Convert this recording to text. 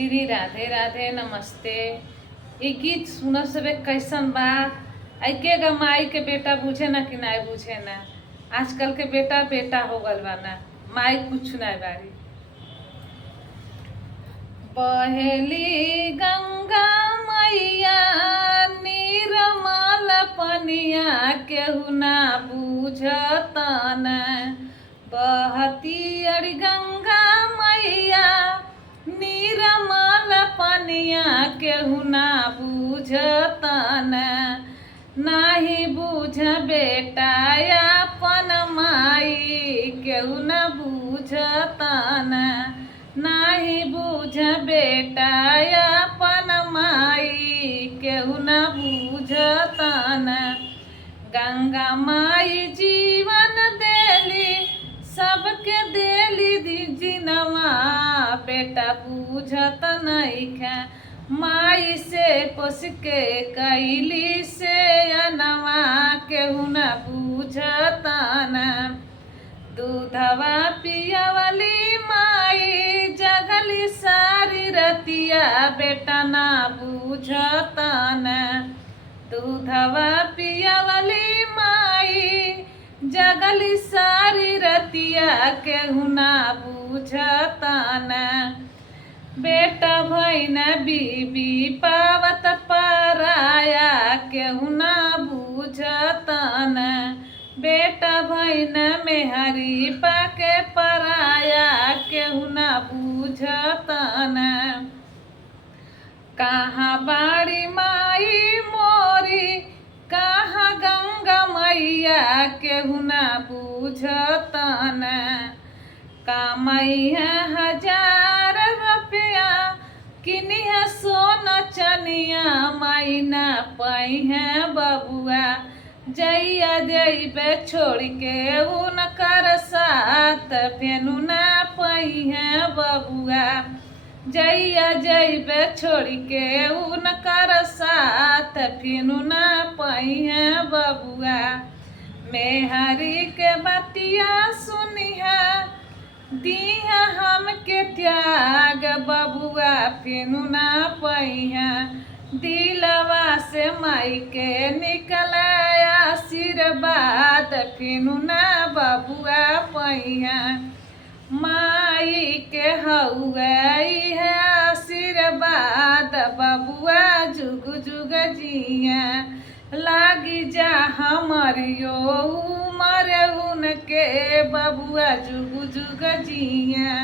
श्री राधे राधे नमस्ते। ये गीत सुन सबे कैसन बा। के गा माई के बेटा बुझे ना कि ना बुझे ना। आजकल के बेटा बेटा हो गल बा ना, माई कुछ ना बारी। बहेली गंगा मैया निर्मल पनिया केहू ना बुझतन। बहती अड़ी गंगा मैया निर्मल पनिया केहू ना बुझतन। नाही बुझ बेटा अपन माई केहू ना बुझतन। नाही बुझ बेटा अपन माई केहू ना बुझतन। गंगा माई जीवन देली सबके देली जिनवा बेटा बुझत नइखे। माई से पोस के कैली से अनवा केहू ना बुझतन। दूधवा पियवली माई जगली सारी रतिया बेटा ना बुझतन। दूधवा पियवली माई जगली सारी रतिया केहू ना बुझतन। बेटा भैन बीबी पावत पराया केहू ना बुझतन। बेटा भैन मेहरी पाके पराया केहू ना बुझतन। कहाँ बाड़ी माई मोरी कहाँ गंगा मैया केहू ना बुझतन। कमाई है 1000 रुपया किनी है सोना चनिया माई ना पाई है बबुआ। जइया जइबे छोड़ के उनकर साथ फेनू ना पाई है बबुआ। जइया जइबे छोड़ के उनकर साथ फेनू ना पाई है बबुआ। मेहरी के बतिया सुनी है दिया हमके त्याग बबुआ फेनू ना पाई है। दिलवा से माई के निकल आशीर्वाद फेनू ना बबुआ पाई है। माई के हउए है आशीर्वाद बबुआ जुग जुग जिया। लागी जा हमारियो उमर उनके बबुआ जुग जुग जिया।